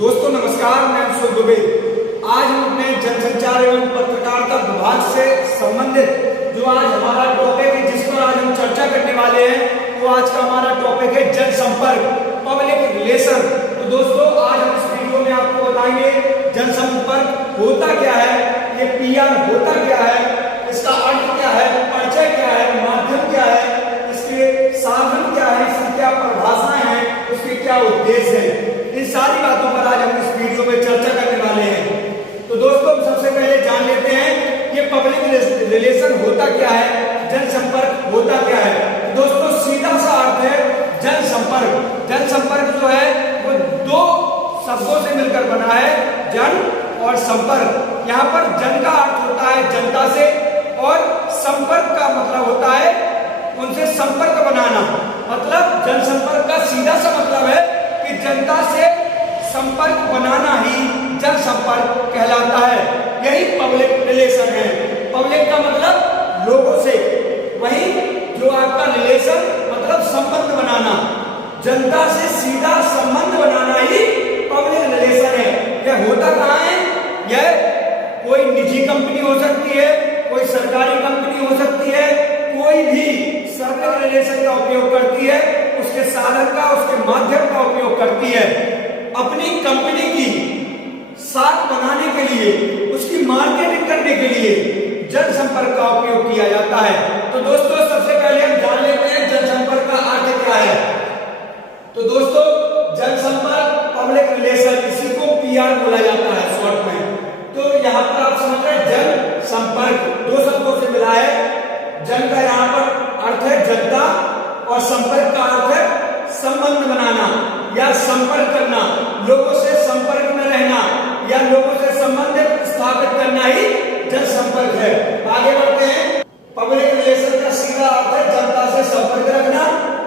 दोस्तों नमस्कार, मैं अशोक दुबे। आज हम अपने जनसंचार एवं पत्रकारिता विभाग से संबंधित जो आज हमारा टॉपिक है, जिस पर आज हम चर्चा करने वाले हैं, वो आज का हमारा टॉपिक है जनसंपर्क, पब्लिक रिलेशन। तो दोस्तों आज हम इस वीडियो में आपको बताएंगे जनसंपर्क होता क्या है, ये पीआर होता क्या है, इसका अर्थ क्या है, परिचय क्या है, माध्यम क्या है, इसके साधन क्या है, इसकी क्या परिभाषाएं हैं, उसके क्या उद्देश्य है, इन सारी बातों पर आज हम इस वीडियो में चर्चा करने वाले हैं। तो दोस्तों सबसे पहले जान लेते हैं ये पब्लिक रिलेशन होता क्या है, जनसंपर्क होता क्या है। तो दोस्तों सीधा सा अर्थ है जनसंपर्क। जनसंपर्क जो है वो दो शब्दों से मिलकर बना है, जन और संपर्क। यहाँ पर जन का अर्थ होता है जनता से और संपर्क का मतलब होता है उनसे संपर्क बनाना। मतलब जनसंपर्क का सीधा सा मतलब है कि जनता से संपर्क बनाना ही जनसंपर्क कहलाता है। यही पब्लिक रिलेशन है। पब्लिक का मतलब लोगों से, वही जो आपका रिलेशन मतलब संबंध बनाना, जनता से सीधा संबंध बनाना ही पब्लिक रिलेशन है। यह होता कहाँ है? यह कोई निजी कंपनी हो सकती है, कोई सरकारी कंपनी हो सकती है, कोई भी सर्विस रिलेशन का उपयोग करती है, उसके साधन का, उसके माध्यम का उपयोग करती है अपनी कंपनी की साख बनाने के लिए, उसकी मार्केटिंग करने के लिए जनसंपर्क का उपयोग किया जाता है। तो दोस्तों सबसे पहले हम जान लेते हैं जनसंपर्क का अर्थ क्या है। तो दोस्तों जनसंपर्क पब्लिक रिलेशन, इसी को पीआर बोला जाता है शॉर्ट में। तो यहाँ पर आप समझ रहे हैं जनसंपर्क दो शब्दों से मिला है। जन का यहाँ पर अर्थ है जनता और संपर्क का अर्थ है संबंध बनाना या संपर्क करना, लोगों से संपर्क में रहना या लोगों से संबंध स्थापित करना ही जनसंपर्क है। आगे बढ़ते हैं। पब्लिक रिलेशन का सीधा अर्थ है जनता से संपर्क रखना।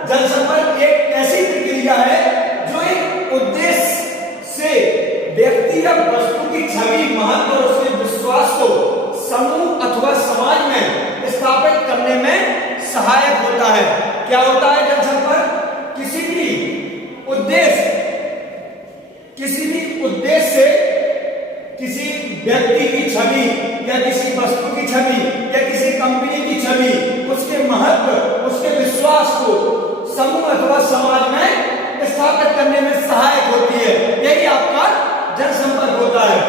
जनसंपर्क एक ऐसी प्रक्रिया है जो एक उद्देश्य से व्यक्ति या वस्तु की छवि, महत्व और उसके विश्वास को समूह अथवा समाज में स्थापित करने में सहायक होता है। क्या होता है जनसंपर्क? किसी भी उद्देश्य से किसी व्यक्ति की छवि या किसी वस्तु की छवि या किसी कंपनी की छवि, उसके महत्व, उसके विश्वास को समूह अथवा समाज में स्थापित करने में सहायक होती है। यही आपका जनसंपर्क होता है।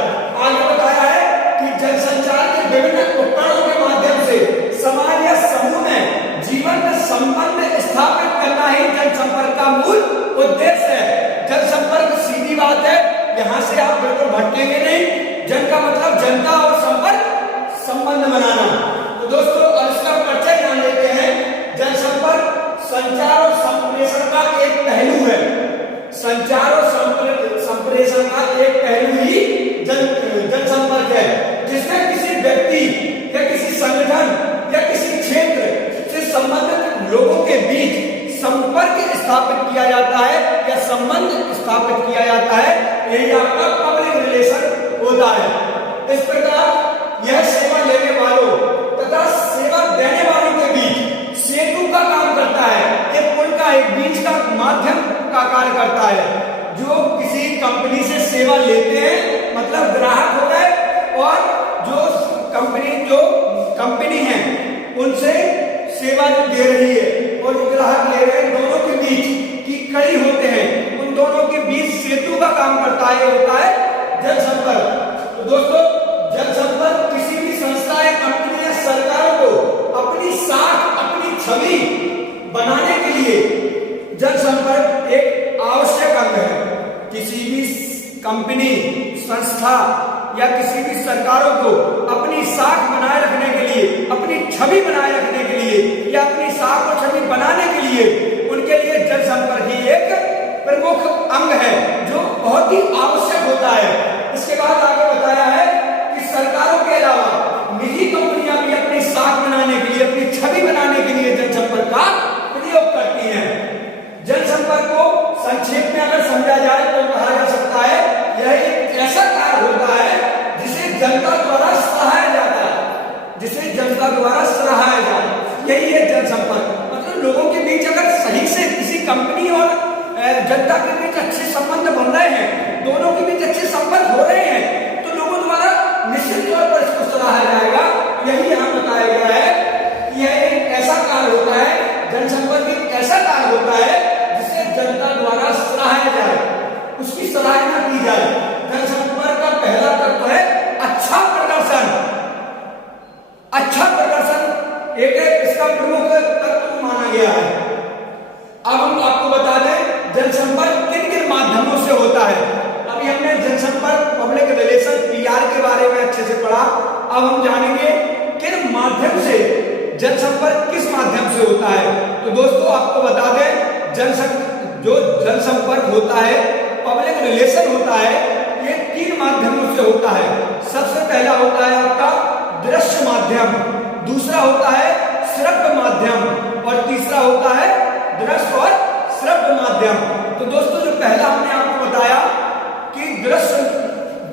आगे बताया है कि जनसंचार के विभिन्न उपकरणों के माध्यम से समाज या समूह में जीवन में संबंध स्थापित करना ही जनसंपर्क का मूल उद्देश्य है। जनसंपर्क सीधी बात है, यहां से आप बिल्कुल भटकेंगे नहीं। जन का मतलब जनता और संपर्क संबंध बनाना। तो दोस्तों इसका परिचय जान लेते हैं। जनसंपर्क संचार और संप्रेषण का एक पहलू है। संचार और संप्रेषण का एक पहलू ही जनसंपर्क है, जिसमें किसी व्यक्ति या किसी संगठन या किसी क्षेत्र से संबंधित लोगों के बीच संपर्क स्थापित किया जाता है या संबंध स्थापित किया जाता है। यही आपका पब्लिक रिलेशन होता है। इस प्रकार यह सेवा लेने वालों तथा सेवा देने वालों के बीच सेतु का काम करता है। एक पुल का, एक बीच का माध्यम का कार्य करता है। जो किसी कंपनी से सेवा लेते हैं मतलब ग्राहक हो गए, और जो कंपनी है उनसे सेवा जो दे रही है और जो ग्राहक ले रहे हैं, दोनों के बीच की कड़ी होते हैं, उन दोनों के बीच सेतु का काम करता है, होता है जनसंपर्क। तो दोस्तों जनसंपर्क किसी भी संस्था या कंपनी या सरकार को अपनी साख, अपनी छवि बनाने के लिए जनसंपर्क एक आवश्यक अंग है। किसी भी कंपनी, संस्था या किसी भी सरकारों को अपनी साख बनाए रखने के लिए, अपनी छवि बनाए रखने के लिए या अपनी साख और छवि बनाने के लिए उनके लिए जनसंपर्क ही एक प्रमुख अंग है जो बहुत ही आवश्यक होता है। इसके बाद आगे बताया है कि सरकारों के अलावा निजी कंपनियां भी अपनी साख बनाने के लिए, अपनी छवि बनाने के लिए जनसंपर्क का प्रयोग करती हैं। जनसंपर्क को संक्षेप में अगर समझा जाए तो कहा जा सकता है यह एक ऐसा कार्य होता है जिसे जनता द्वारा सराहा जाता है, जिसे जनता द्वारा सराहा जाए। यही है जनसंपर्क। मतलब लोगों के बीच अगर सही से किसी कंपनी और जनता के बीच अच्छे संबंध बन रहे हैं, दोनों के बीच अच्छे से पढ़ा। अब हम जानेंगे किन माध्यम से जनसंपर्क किस माध्यम से होता है। तो दोस्तों आपको बता दें जो जनसंपर्क होता है, पब्लिक रिलेशन होता है, ये 3 माध्यमों से होता है। सबसे पहला होता है आपका दृश्य माध्यम, दूसरा होता है श्रव्य माध्यम और तीसरा होता है दृश्य और श्रव्य माध्यम। तो दोस्तों जो पहला हमने आपको बताया कि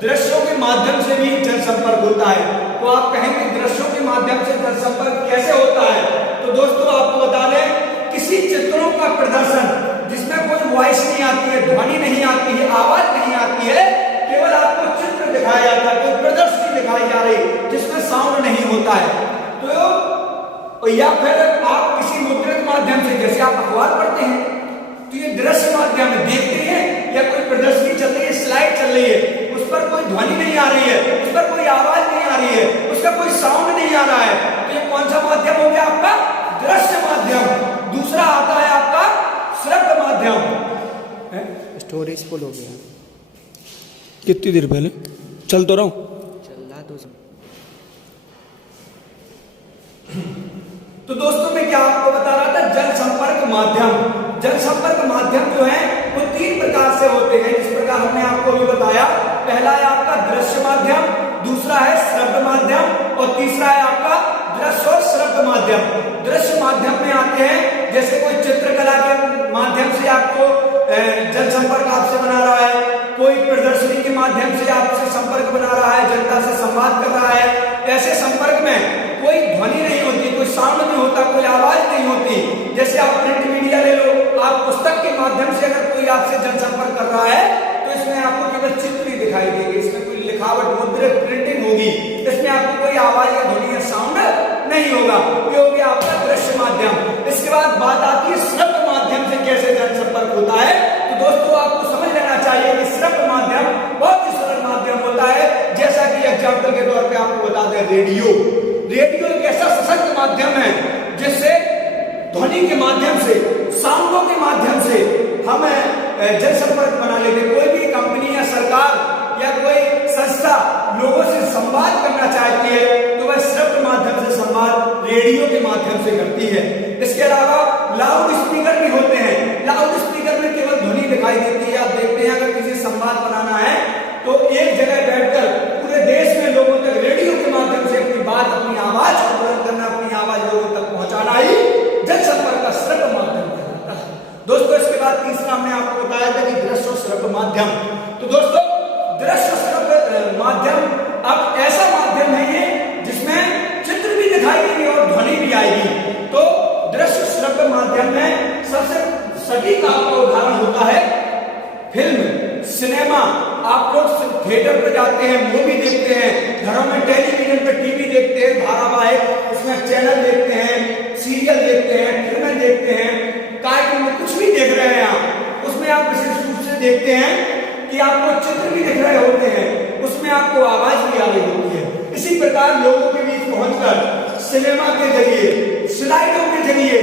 दृश्यों के माध्यम से भी जनसंपर्क होता है, तो आप कहेंगे दृश्यों के माध्यम से जनसंपर्क कैसे होता है। तो दोस्तों आपको बता दें किसी चित्रों का प्रदर्शन जिसमें कोई वॉइस नहीं आती है, ध्वनि नहीं आती है, आवाज नहीं आती है, केवल आपको चित्र दिखाया जाता है, कोई प्रदर्शनी दिखाई जा रही जिसमें साउंड नहीं होता है। तो या फिर आप किसी मुद्रित माध्यम से, जैसे आप अखबार पढ़ते हैं तो ये दृश्य माध्यम में देखते हैं, या कोई प्रदर्शनी चल रही है, स्लाइड चल रही है, उस पर कोई ध्वनि नहीं आ रही है, उस पर कोई आवाज नहीं आ रही है, उसका कोई साउंड नहीं आ रहा है, तो ये कौन सा माध्यम हो गया आपका दृश्य माध्यम। दूसरा आता है आपका श्रव्य माध्यम। स्टोरेज फुल हो गया। कितनी देर पहले चल तो रहा हूँ, चल रहा तो। तो दोस्तों मैं क्या आपको बता रहा था, जनसंपर्क माध्यम जो है वो 3 प्रकार से होते हैं, जिस प्रकार हमने आपको अभी बताया। पहला है आपका दृश्य माध्यम, दूसरा है श्रव्य माध्यम और तीसरा है आपका दृश्य और श्रव्य माध्यम। दृश्य माध्यम में आते हैं जैसे कोई चित्रकला के माध्यम से आपको जनसंपर्क आपसे बना रहा है, कोई प्रदर्शनी के माध्यम से आपसे संपर्क बना रहा है, जनता से संवाद कर रहा है। ऐसे संपर्क में कोई ध्वनि नहीं होती, कोई साउंड नहीं होता, कोई आवाज नहीं होती। जैसे आप प्रिंट मीडिया ले लो, आप पुस्तक के माध्यम से अगर कोई आपसे जनसंपर्क कर रहा है तो इसमें आपको केवल चित्र ही दिखाई देगी, इसमें कोई लिखावट मुद्रित प्रिंटिंग होगी, इसमें आपको कोई आवाज या ध्वनि या साउंड नहीं होगा। ये हो गया आपका दृश्य माध्यम। इसके बाद बात आती है श्रव्य माध्यम से कैसे जनसंपर्क होता है। तो दोस्तों आपको समझ लेना चाहिए कि श्रव्य माध्यम बहुत ही सरल माध्यम होता है। जैसा कि एग्जाम्पल के तौर पे आपको बता दें, रेडियो एक ऐसा सशक्त माध्यम है जिससे ध्वनि के माध्यम से, साउंडों के माध्यम से हम जनसंपर्क बना लेते। कोई भी कंपनी या सरकार या कोई संस्था लोगों से संवाद करना चाहती है तो वह श्रव्य माध्यम से संवाद रेडियो के माध्यम से करती है। इसके अलावा लाउड स्पीकर भी होते हैं। लाउड स्पीकर में केवल ध्वनि दिखाई देती है। आप देखते हैं अगर किसी संवाद बनाना है तो एक जगह बैठकर पूरे देश में लोगों तक रेडियो के माध्यम से अपनी बात, अपनी आवाज को बुलंद करना, अपनी आवाज लोगों तक पहुंचाना ही जनसंपर्क का श्रव्य माध्यम कहलाता है। दोस्तों इसके बाद तीसरा हमने आपको बताया था कि दृश्य और श्रव्य माध्यम। तो दोस्तों दृश्य श्रव्य माध्यम अब ऐसा माध्यम है ये जिसमें चित्र भी दिखाई देगी और ध्वनि भी आएगी। तो दृश्य श्रव्य माध्यम में सबसे सटीक आपका उदाहरण होता है फिल्म, सिनेमा। आप लोग थिएटर पर जाते हैं, मूवी देखते हैं, घरों में टेलीविजन पर टीवी देखते हैं, धारावाहिक उसमें चैनल देखते हैं, सीरियल देखते हैं, फिल्में देखते हैं, कार्टून में कुछ भी देख रहे हैं आप, उसमें आप विशेष रूप से देखते हैं कि आपको चित्र भी दिख रहे होते हैं, उसमें आपको आवाज भी आ रही होती है। इसी प्रकार लोगों के बीच पहुंचकर सिनेमा के जरिए, स्लाइडों के जरिए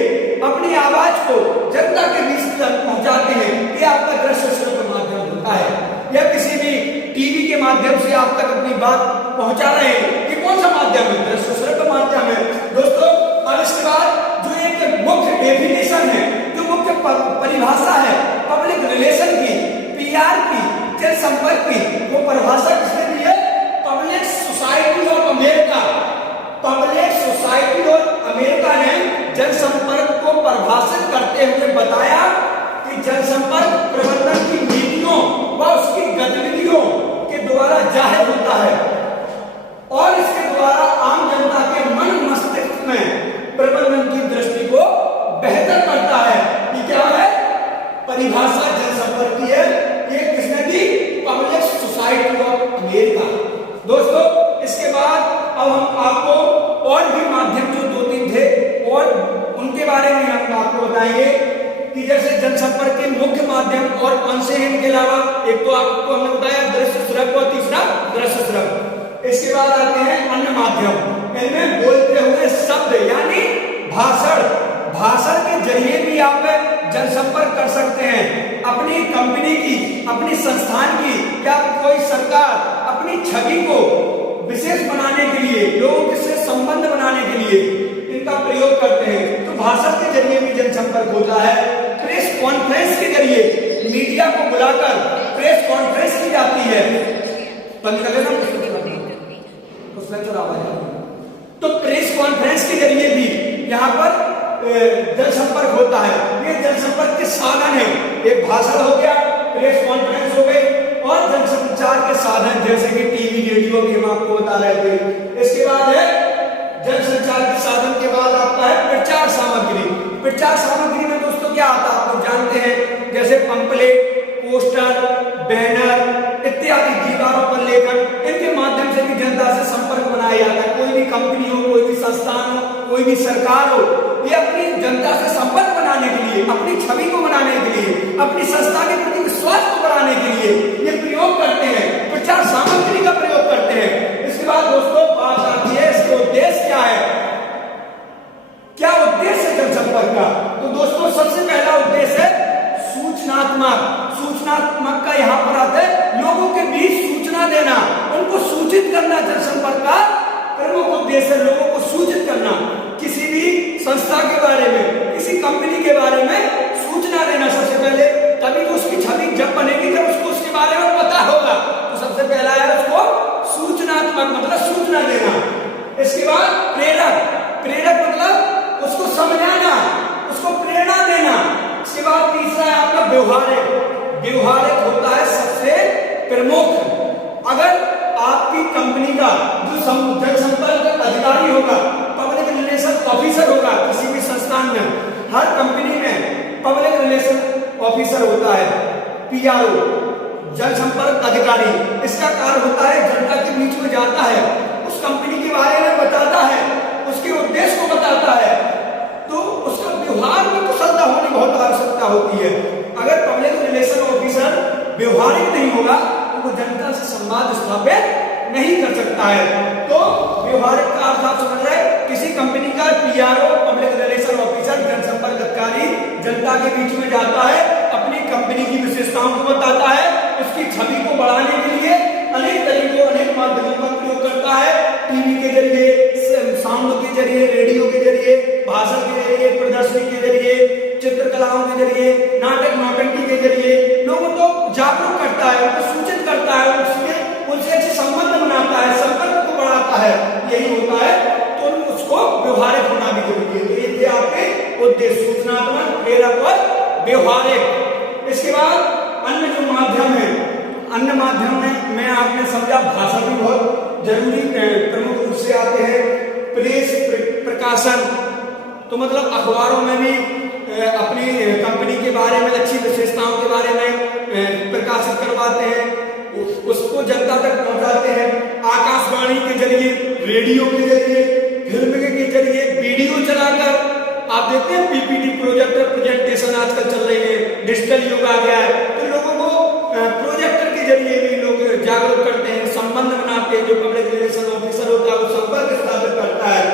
अपनी आवाज को जनता के बीच तक पहुंचाते हैं। ये आपका दृश्य श्रव्य माध्यम होता है। या किसी भी टीवी के माध्यम से आप तक अपनी बात पहुंचा रहे हैं, ये कौन सा माध्यम है? दृश्य श्रव्य माध्यम है। दोस्तों और इसके बाद जो एक मुख्य डेफिनेशन है, जो मुख्य परिभाषा है पब्लिक रिलेशन की, पीआर की, जनसंपर्क की, वो परिभाषा किसने दी है? Public society of America. Public society of America ने जनसंपर्क को परिभाषित करते हुए बताया कि जनसंपर्क प्रबंधन की नीतियों व उसकी गतिविधियों के द्वारा जाहिर होता है और इसके द्वारा आम जनता के मन मस्तिष्क में प्रबंधन की दृष्टि को बेहतर करता है। ये क्या है? परिभाषा जनसंपर्क की है। ये किसने दी? Public society of America. दोस्तों इसके बाद अब हम आपको और भी माध्यम जो 2-3 थे और उनके बारे में हम आपको बताएंगे कि जैसे जनसंपर्क के मुख्य माध्यम और कौन से हैं। इनके अलावा एक तो आपको हमने बताया दृश्य श्रव्य और तीसरा दृश्य श्रव्य। इसके बाद आते हैं अन्य माध्यम। इनमें बोलते हुए शब्द यानी भाषण के जरिए भी आप जनसंपर्क कर सकते हैं। अपनी कंपनी की, अपनी संस्थान की या कोई सरकार अपनी छवि को विशेष बनाने के लिए, लोगों से संबंध बनाने के लिए इनका प्रयोग करते हैं। तो भाषण के जरिए भी जनसंपर्क होता है। प्रेस कॉन्फ्रेंस के जरिए मीडिया को बुलाकर प्रेस कॉन्फ्रेंस की जाती है। तो प्रेस कॉन्फ्रेंस के जरिए भी यहाँ पर जनसंपर्क होता है। ये जनसंपर्क के साधन है। एक भाषण हो गया, प्रेस कॉन्फ्रेंस हो गई, और जनसंचार के साधन जैसे कि टीवी, रेडियो भी हम आपको बता रहे थे। इसके बाद है जनसंचार के साधन के बाद आता है प्रचार सामग्री। प्रचार सामग्री में दोस्तों क्या आता है आप लोग जानते हैं, जैसे पंपलेट, पोस्टर, बैनर इत्यादि, दीवारों पर लेखन, इनके माध्यम से भी जनता से संपर्क बनाया जाता है। कोई भी कंपनी हो, कोई भी संस्थान हो, कोई भी सरकार हो, ये अपनी जनता से संपर्क बनाने के लिए, अपनी छवि को बनाने के लिए, अपनी संस्था के प्रति विश्वास को बढ़ाने के लिए ये प्रयोग करते हैं, प्रचार सामग्री का प्रयोग करते हैं। इसके बाद दोस्तों बात आती है इसके उद्देश्य क्या है, क्या उद्देश्य है जनसंपर्क का। तो दोस्तों सबसे पहला उद्देश्य है सूचनात्मक। सूचनात्मक का यहाँ पर आता है लोगों के बीच सूचना देना, उनको सूचित करना। जनसंपर्क का प्रमुख उद्देश्य है लोगों को सूचित करना, किसी भी संस्था के बारे में, किसी कंपनी के बारे में सूचना देना सबसे पहले, तभी तो उसकी छवि जब बनेगी जब उसको उसके बारे में पता होगा। तो सबसे पहला है उसको सूचनात्मक, मतलब सूचना देना। इसके बाद प्रेरक, प्रेरक मतलब उसको समझाना, उसको प्रेरणा देना। इसके बाद तीसरा है आपका व्यवहारिक। व्यवहारिक होता है सबसे प्रमुख। अगर आपकी कंपनी का जो जनसंपर्क अधिकारी होगा, पब्लिक रिलेशन ऑफिसर होगा, किसी भी संस्थान में, हर कंपनी में पब्लिक रिलेशन ऑफिसर होता है, पीआरओ, जनसंपर्क अधिकारी। इसका कार्य होता है जनता के बीच में जाता है, उस कंपनी के बारे में बताता है, उसके उद्देश्य को बताता है। तो उसका व्यवहार में कुशलता होने बहुत आवश्यकता होती है। अगर पब्लिक रिलेशन ऑफिसर व्यवहारिक नहीं होगा तो वो जनता से संवाद स्थापित नहीं कर सकता है। तो व्यवहारिक का अर्थ आप समझ रहे हैं, किसी कंपनी का पीआरओ, पब्लिक रिलेशन ऑफिसर, जनसंपर्क अधिकारी जनता के बीच में जाता है, अपनी कंपनी की विशेषताओं को बताता है, उसकी छवि को बढ़ाने के लिए अनेक तरीकों, अनेक माध्यमों का प्रयोग करता है। टीवी के जरिए, साउंड के जरिए, रेडियो के जरिए, भाषण के जरिए, प्रदर्शनी के जरिए, चित्रकलाओं के जरिए, नाटक नौटंकी के जरिए लोगों को जागरूक करता है, उनको सूचित करता है, उनसे अच्छे संबंध बनाता है, संपर्क को बढ़ाता है। यही होता है। तो उसको व्यवहारिक होना भी जरूरी है। तो ये थे आपके उद्देश्य, सूचनात्मक, प्रेरक और व्यवहारिक। इसके बाद अन्य जो माध्यम है, अन्य माध्यम में आपने समझा भाषा भी बहुत जरूरी प्रमुख रूप से आते हैं। प्रेस, प्रकाशन, तो मतलब अखबारों में भी अपनी कंपनी के बारे में, अच्छी विशेषताओं के बारे में प्रकाशित करवाते हैं, उसको जनता तक पहुंचाते हैं। आकाशवाणी के जरिए, रेडियो के जरिए, फिल्म के जरिए, वीडियो चलाकर आप देखते हैं पीपीटी, प्रोजेक्टर प्रेजेंटेशन आजकल चल रही है, डिजिटल युग आ गया है। तो लोगों को प्रोजेक्टर के जरिए भी लोग जागरूक करते हैं, संबंध बनाते हैं। जो पब्लिक रिलेशन ऑफिसर होता है वो संपर्क स्थापित करता है।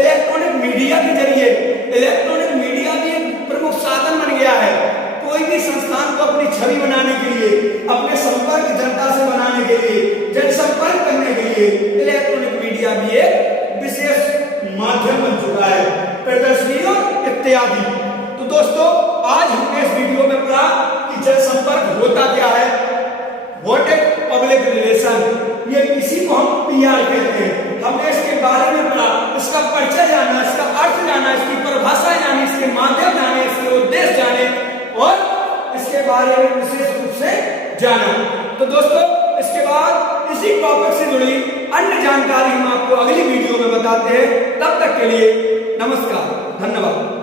इलेक्ट्रॉनिक मीडिया के जरिए, इलेक्ट्रॉनिक मीडिया भी एक प्रमुख साधन बन गया है। कोई भी संस्थान को अपनी छवि बनाने के लिए, अपने संपर्क जनता से बनाने के लिए, जनसंपर्क करने के लिए इलेक्ट्रॉनिक मीडिया भी एक विशेष माध्यम बन चुका है, प्रदर्शनियों इत्यादि। तो दोस्तों आज हमने इस वीडियो में पढ़ा कि जनसंपर्क होता क्या है, व्हाट इज पब्लिक रिलेशन, ये इसी को हम पीआर कहते हैं। हमने इसके बारे में पढ़ा, इसका परिचय जाना, इसका अर्थ जाना, इसकी परिभाषा जानी, इसके माध्यम जाने, इसके उद्देश्य जाने और इसके बारे में विशेष रूप से जाना। तो दोस्तों इसके बाद इसी टॉपिक से जुड़ी अन्य जानकारी हम आपको अगली वीडियो में बताते हैं। तब तक के लिए नमस्कार, धन्यवाद।